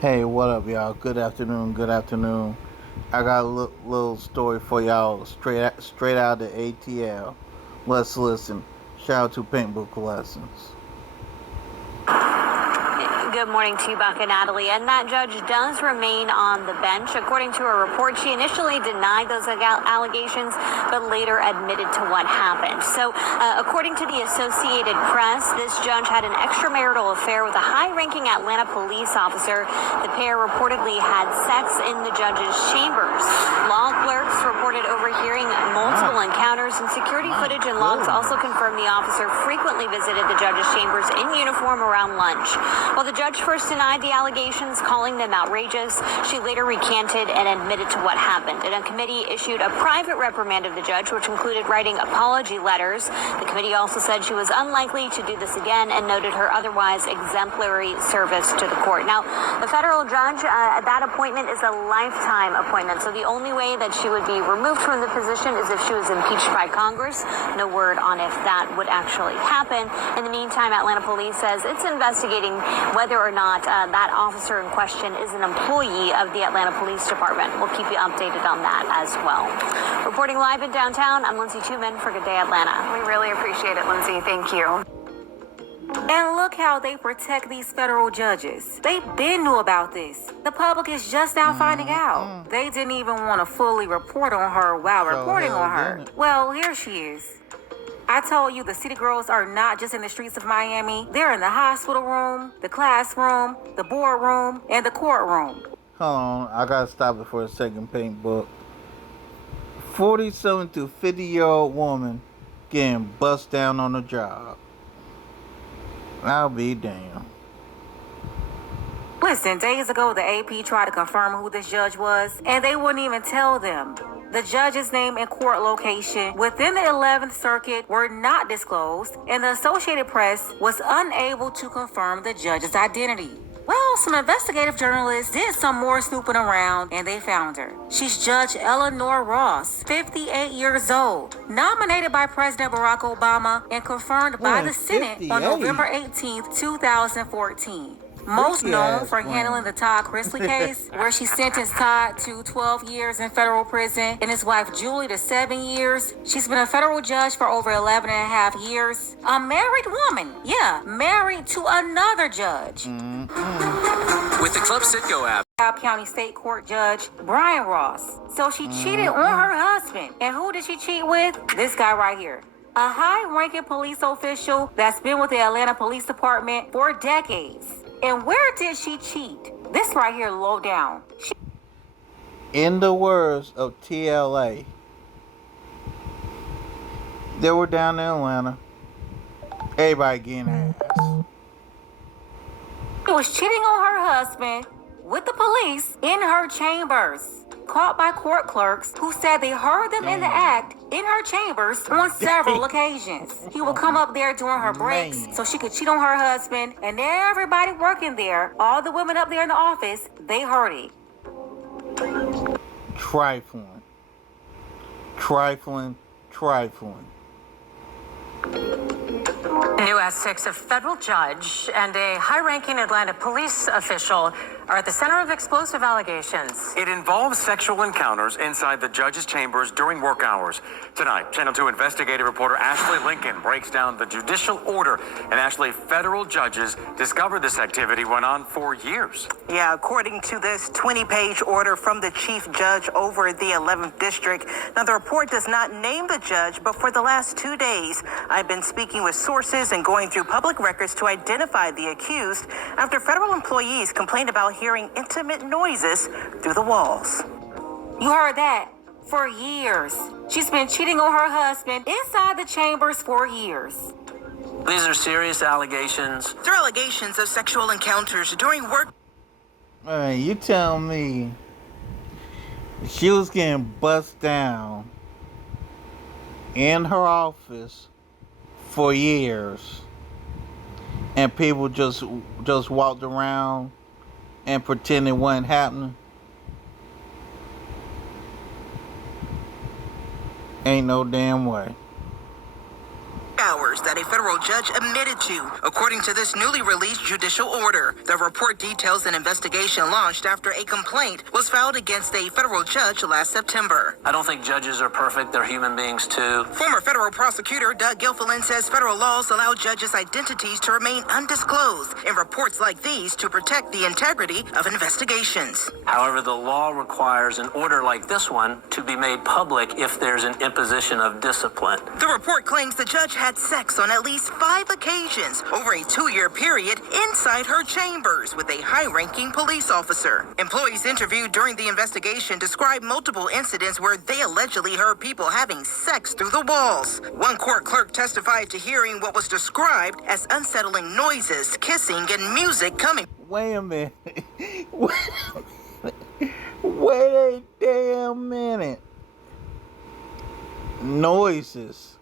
Hey, what up, y'all? Good afternoon. Good afternoon. I got a little story for y'all straight out of ATL. Let's listen. Shout out to Pink Book Lessons. Good morning to you, Buck and Natalie. And that judge does remain on the bench. According to a report, she initially denied those allegations, but later admitted to what happened. So, according to the Associated Press, this judge had an extramarital affair with a high-ranking Atlanta police officer. The pair reportedly had sex in the judge's chambers. Law clerks reported overhearing multiple encounters, and security footage and logs also confirmed the officer frequently visited the judge's chambers in uniform around lunch. While the judge first denied the allegations, calling them outrageous, she later recanted and admitted to what happened. And a committee issued a private reprimand of the judge, which included writing apology letters. The committee also said she was unlikely to do this again and noted her otherwise exemplary service to the court. Now, the federal judge, that appointment is a lifetime appointment, so the only way that she would be removed from the position is if she was impeached by Congress. No word on if that would actually happen. In the meantime, Atlanta police says it's investigating whether or not that officer in question is an employee of the Atlanta Police Department. We'll keep you updated on that as well. Reporting live in downtown, I'm Lindsay Tuman for Good Day Atlanta. We really appreciate it, Lindsay. Thank you. And look how they protect these federal judges. They been knew about this. The public is just now finding out. They didn't even want to fully report on her while reporting on her. Well, here she is. I told you the city girls are not just in the streets of Miami. They're in the hospital room, the classroom, the boardroom, and the courtroom. Hold on, I gotta stop it for a second, Pink Book. 47 to 50-year-old woman getting bust down on the job. I'll be damned. Listen, days ago, the AP tried to confirm who this judge was, and they wouldn't even tell them. The judge's name and court location within the 11th Circuit were not disclosed, and the Associated Press was unable to confirm the judge's identity. Well, some investigative journalists did some more snooping around, and they found her. She's Judge Eleanor Ross, 58 years old, nominated by President Barack Obama and confirmed by the Senate on November 18th, 2014. Most known for handling the Todd Chrisley case, where she sentenced Todd to 12 years in federal prison and his wife Julie to 7 years. She's been a federal judge for over 11 and a half years. A married woman, married to another judge. With the Club Citgo app. Cobb County State Court Judge Brian Ross. So she cheated on her husband. And who did she cheat with? This guy right here. A high-ranking police official that's been with the Atlanta Police Department for decades. And where did she cheat? This right here, low down. In the words of TLA, they were down in Atlanta. Everybody getting ass. She was cheating on her husband with the police in her chambers. Caught by court clerks who said they heard them in the act in her chambers on several occasions. He would come up there during her breaks so she could cheat on her husband, and everybody working there, all the women up there in the office, they heard it. Trifling. New Essex, a federal judge and a high-ranking Atlanta police official are at the center of explosive allegations. It involves sexual encounters inside the judge's chambers during work hours. Tonight, Channel 2 investigative reporter Ashley Lincoln breaks down the judicial order. And Ashley, federal judges discovered this activity went on for years. Yeah, according to this 20-page order from the chief judge over the 11th district. Now, the report does not name the judge, but for the last 2 days, I've been speaking with sources and going through public records to identify the accused after federal employees complained about hearing intimate noises through the walls. You heard that? For years. She's been cheating on her husband inside the chambers for years. These are serious allegations. There are allegations of sexual encounters during work. Hey, you tell me she was getting bust down in her office for years, and people just walked around and pretend it wasn't happening. Ain't no damn way. hours that a federal judge admitted to, according to this newly released judicial order. The report details an investigation launched after a complaint was filed against a federal judge last September. I don't think judges are perfect. They're human beings, too. Former federal prosecutor Doug Gilfillan says federal laws allow judges' identities to remain undisclosed in reports like these to protect the integrity of investigations. However, the law requires an order like this one to be made public if there's an imposition of discipline. The report claims the judge had sex on at least 5 occasions over a 2-year period inside her chambers with a high-ranking police officer. Employees interviewed during the investigation described multiple incidents where they allegedly heard people having sex through the walls. One court clerk testified to hearing what was described as unsettling noises, kissing, and music coming. Wait a minute. Wait a damn minute. Noises,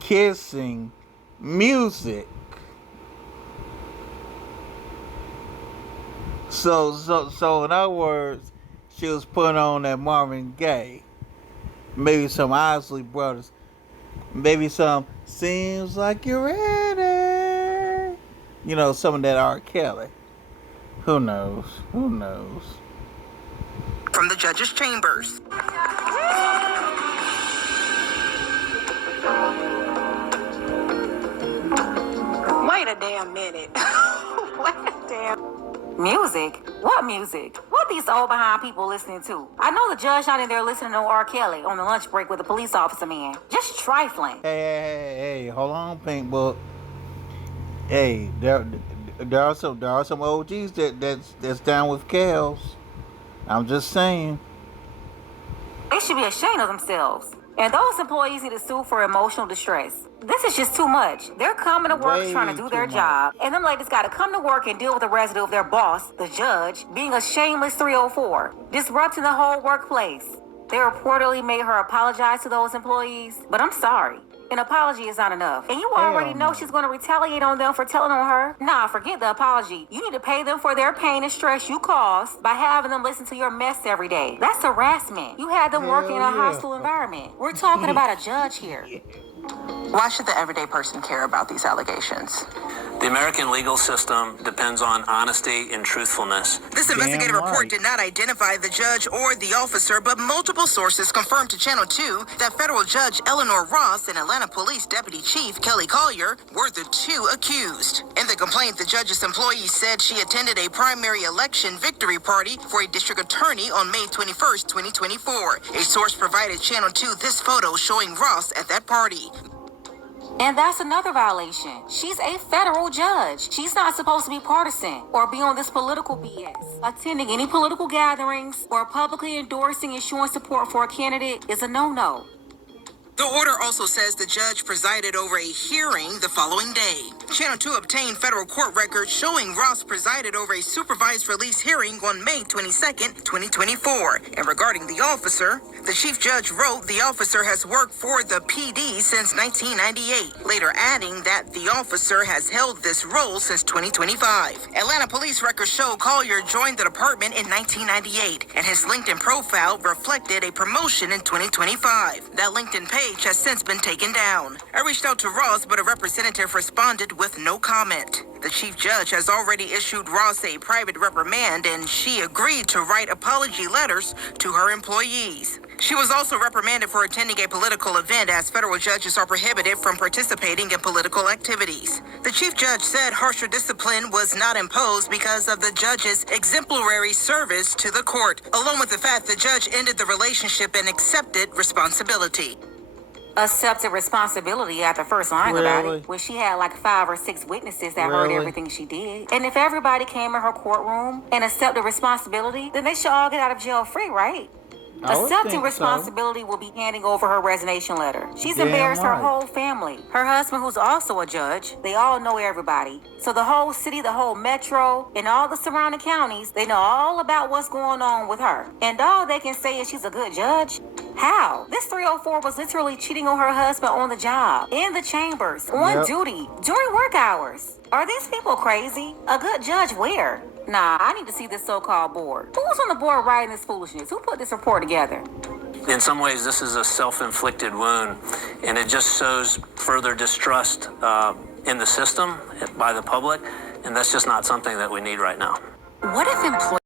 kissing, music. So in other words, she was putting on that Marvin Gaye. Maybe some Isley Brothers. Maybe some Seems Like You're Ready. You know, some of that R. Kelly. Who knows? Who knows? From the judge's chambers. Wait a damn minute. Wait a damn. Music? What music? What these old behind people listening to? I know the judge not in there listening to R. Kelly on the lunch break with a police officer man. Just trifling. Hey, hold on, Pink Book. Hey, there are some OGs that's down with Kels. I'm just saying. They should be ashamed of themselves. And those employees need to sue for emotional distress. This is just too much. They're coming to work Way trying to do their too job, and them ladies got to come to work and deal with the residue of their boss, the judge, being a shameless 304, disrupting the whole workplace. They reportedly made her apologize to those employees, but I'm sorry. An apology is not enough. And you already know she's going to retaliate on them for telling on her. Nah, forget the apology. You need to pay them for their pain and stress you caused by having them listen to your mess every day. That's harassment. You had them working in a hostile environment. We're talking about a judge here. Why should the everyday person care about these allegations? The American legal system depends on honesty and truthfulness. This investigative right. report did not identify the judge or the officer, but multiple sources confirmed to Channel 2 that federal judge Eleanor Ross and Atlanta Police Deputy Chief Kelly Collier were the 2 accused. In the complaint, the judge's employee said she attended a primary election victory party for a district attorney on May 21st, 2024. A source provided Channel 2 this photo showing Ross at that party. And that's another violation. She's a federal judge. She's not supposed to be partisan or be on this political BS. Attending any political gatherings or publicly endorsing and showing support for a candidate is a no-no. The order also says the judge presided over a hearing the following day. Channel 2 obtained federal court records showing Ross presided over a supervised release hearing on May 22nd, 2024. And regarding the officer, the chief judge wrote the officer has worked for the PD since 1998, later adding that the officer has held this role since 2025. Atlanta police records show Collier joined the department in 1998, and his LinkedIn profile reflected a promotion in 2025. That LinkedIn page has since been taken down. I reached out to Ross, but a representative responded with no comment. The chief judge has already issued Ross a private reprimand, and she agreed to write apology letters to her employees. She was also reprimanded for attending a political event, as federal judges are prohibited from participating in political activities. The chief judge said harsher discipline was not imposed because of the judge's exemplary service to the court, along with the fact the judge ended the relationship and accepted responsibility. Accepted responsibility at the first line about Really? it, where she had like 5 or 6 witnesses that heard Really? everything she did. And if everybody came in her courtroom and accepted responsibility, then they should all get out of jail free, right? I would Accepting think so. responsibility will be handing over her resignation letter. She's Damn embarrassed her right. whole family. Her husband, who's also a judge, they all know everybody. So the whole city, the whole metro, and all the surrounding counties, they know all about what's going on with her. And all they can say is she's a good judge. How? This 304 was literally cheating on her husband on the job, in the chambers, on Yep. duty, during work hours. Are these people crazy? A good judge where? Nah, I need to see this so-called board. Who's on the board writing this foolishness? Who put this report together? In some ways, this is a self-inflicted wound, and it just shows further distrust in the system by the public, and that's just not something that we need right now. What if employees